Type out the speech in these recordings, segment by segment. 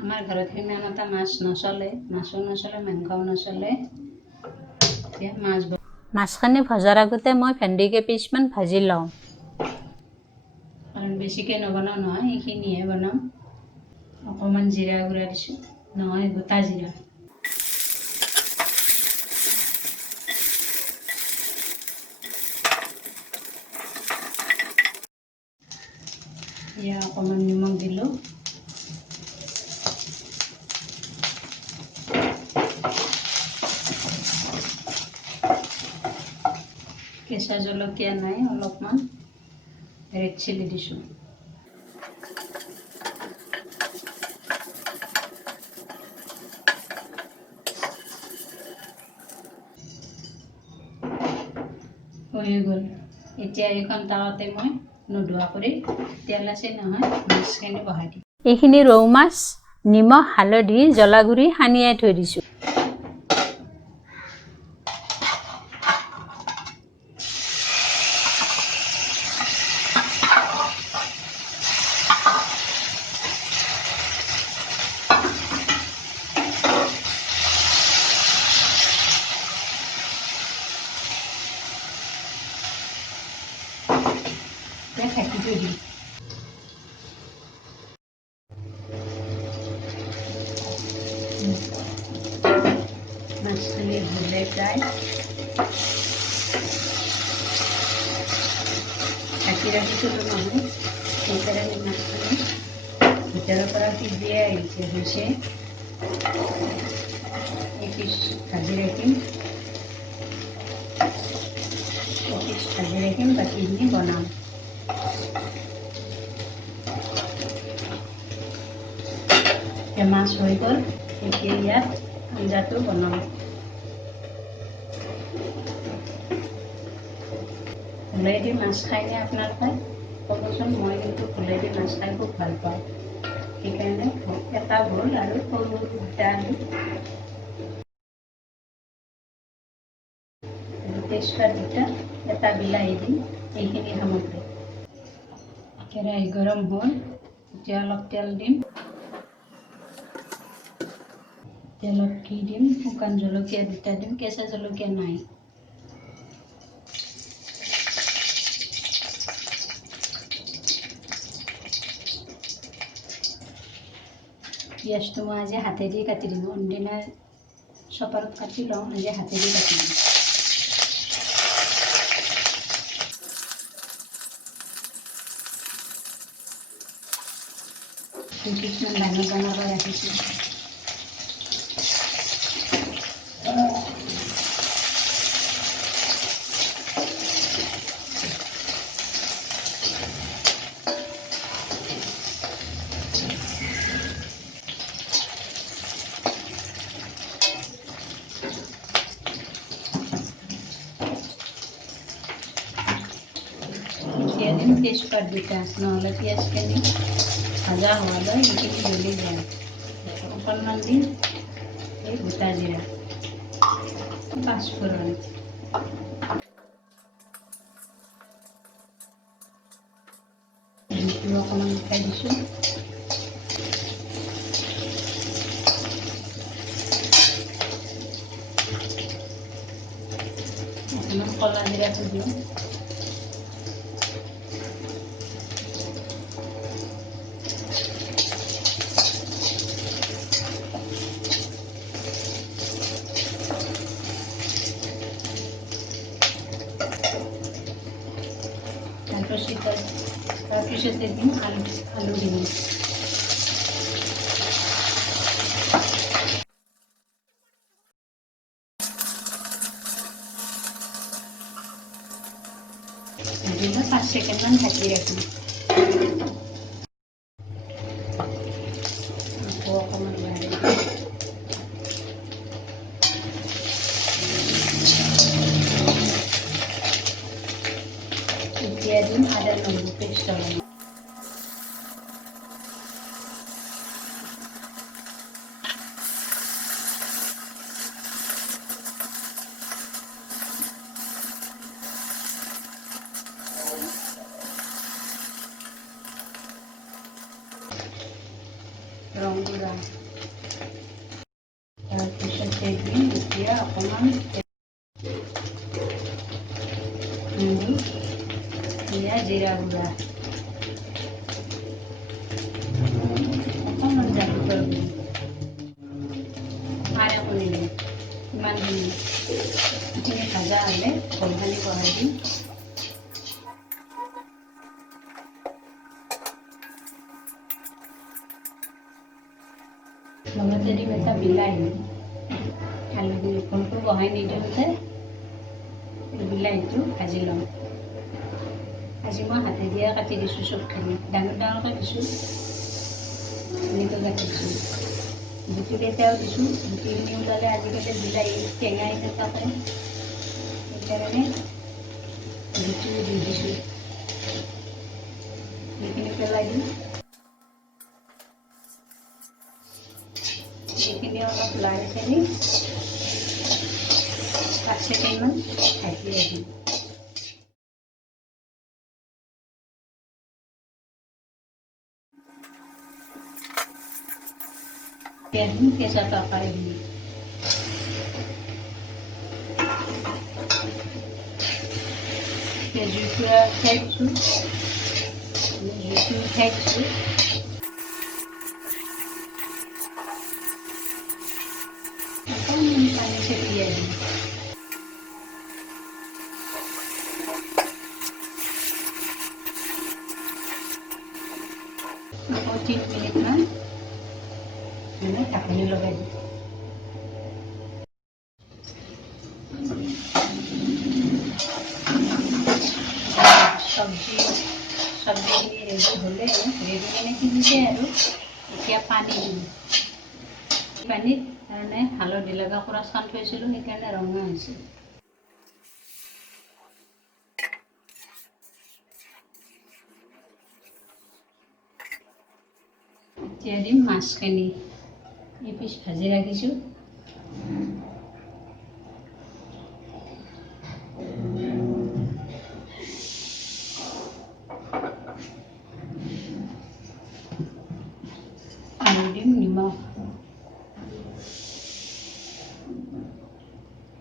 আমাৰ ঘৰত সিমান এটা মাছ নচলে, মাছো নচলে, মাংসও নচলে। এতিয়া মাছখিনি ভজাৰ আগতে মই ভেন্দি কেইপিচমান ভাজি লওঁ। কাৰণ বেছিকৈ নবনাওঁ নহয়, এইখিনিহে বনাম। অকণমান জিৰা গুড়া দিছোঁ, নহয় গোটা জিৰা। এতিয়া অকণমান নিমখ দিলোঁ। কেঁচা জলকীয়া নাই, অলপমান ৰেড চিলি দিছোঁ। হৈ গ'ল। এতিয়া এইখন তাৱাতে মই নোধোৱা কৰি তেল আছে নহয়, মাছখিনি বহাই দিম। এইখিনি ৰৌ মাছ নিমখ হালধি জ্বলা গুড়ি সানিয়াই থৈ দিছোঁ। ঢাকি থৈ দিম। মাছখিনি ভুলে প্ৰায় ঢাকি ৰাখিছিলোঁ নহয়, সেইকাৰণে মাছখিনি ভিতৰৰ পৰা সিজিয়ে হৈছে। এপিচ ভাজি ৰাখিম, বাকীখিনি বনাম। মাছ হৈ গ'ল, এতিয়া ইয়াত আঞ্জাটো বনাম। ভোলাই দি মাছ খাইনে আপোনালোকে ক'বচোন। মই কিন্তু ভোলাই দি মাছ খাই খুব ভাল পাওঁ। সেইকাৰণে এটা ভোল আৰু সৰু দুটা আলু, তেজপাত দুটা, এটা বিলাহী দিম। এইখিনি সামগ্ৰী। কেৰাহী গৰম হ'ল, এতিয়া অলপ তেল দিম। তেলত ঘি দিম, শুকান জলকীয়া দুটা দিম, কেঁচা জলকীয়া নাই। পিঁয়াজটো মই আজি হাতেদি কাটি দিম, অন্যদিনা চপাৰত কাটি লওঁ, আজি হাতেদি কাটি দিম। কিছুমান ডাঙৰ ডাঙৰকৈ ৰাখিছোঁ। এতিয়া দিম তেজপাত দুটা, নহ'লে পিঁয়াজখিনি ভাজা হোৱালৈ এইখিনি জ্বলি যায়। অকণমান দিম এই গোটা জিৰা, পাঁচফোৰণ, অকণমান উঠাই দিছোঁ। অকণমান ক'লা জিৰাটো দিওঁ। তাৰপিছতে দিম আলু দিম। দিলে 5 ছেকেণ্ডমান ঢাকি ৰাখিম। আকৌ অকণমান লাৰি দিম। এতিয়া দিম আদা নহৰু পেষ্ট অলপমান। ৰং গুড়া এয়া জিৰা গুড়া অকণমান জালুকৰ গুড়ি আৰু একো নিদিওঁ ইমানখিনি এইখিনি ভাজা হ'লে গৰমপানী বহাই দিম লগতে দিম এটা বিলাহী আলুখিনি ঘৰটো বহাই নিদিওঁতে বিলাহীটো ভাজি ল'ম আজি মই হাতে দিয়া কাটি দিছোঁ চবখিনি ডাঙৰ ডাঙৰকৈ দিছোঁ এনেকৈ কাটিছোঁ গুটি কেইটাও দিছোঁ গুটিখিনি ওলালে আজিকালি বিলাহী টেঙাই নাথাকে সেইকাৰণে গুটিও দি দিছোঁ সেইখিনি পেলাই দিম এইখিনি অলপ লাৰি থাকি 5 ছেকেণ্ডমান ঢাকি ৰাখিম দিম কেঁচা তৰকাৰী দিম জুইটো উঠাই দিছোঁ অকণমান পানী ছটিয়াই দিম আকৌ 3 মিনিটমান ঢাকনি লগাই দিম চব্জিখিনি ৰেডি হ'লে ৰেডিখিনি সিজিছে আৰু এতিয়া পানী দিম পানীত কাৰণে হালধি লগা খৰচখন থৈছিলোঁ সেইকাৰণে ৰঙা হৈছে এতিয়া দিম মাছখিনি এই পিচ ভাজি ৰাখিছোঁ দিম নিমখ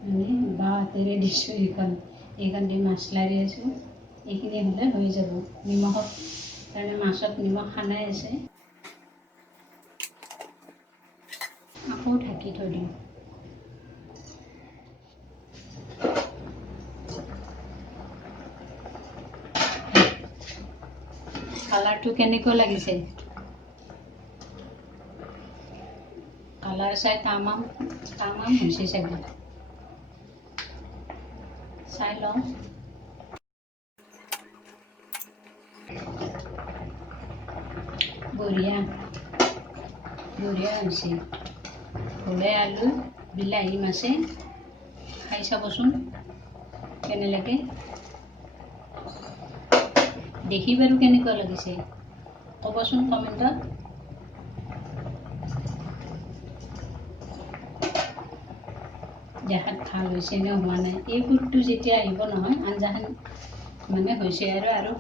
আমি বাঁহাতেৰে দিছোঁ এইখন দি মাছ লাৰি আছোঁ এইখিনি হ'লে হৈ যাব নিমখত কাৰণে মাছত নিমখ সানাই আছে আকৌ ঢাকি থৈ দিম কালাৰটো কেনেকুৱা লাগিছে কালাৰ চাই তামাম হৈছে চাগে চাই লওঁ বঢ়িয়া হৈছে ভোলে আলু বিলাহী মাছে খাই চাবচোন কেনে লাগে দেখি বাৰু কেনেকুৱা লাগিছে ক'বচোন কমেণ্টত দেখাত ভাল হৈছে নে হোৱা নাই এই ফুটটো যেতিয়া আহিব নহয় আঞ্জাখন মানে হৈছে আৰু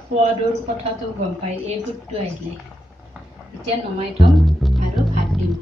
সোৱাদৰ কথাটো গম পায় এই ফুটটো আহিলে এতিয়া নমাই থ'ম আৰু ভাত দিম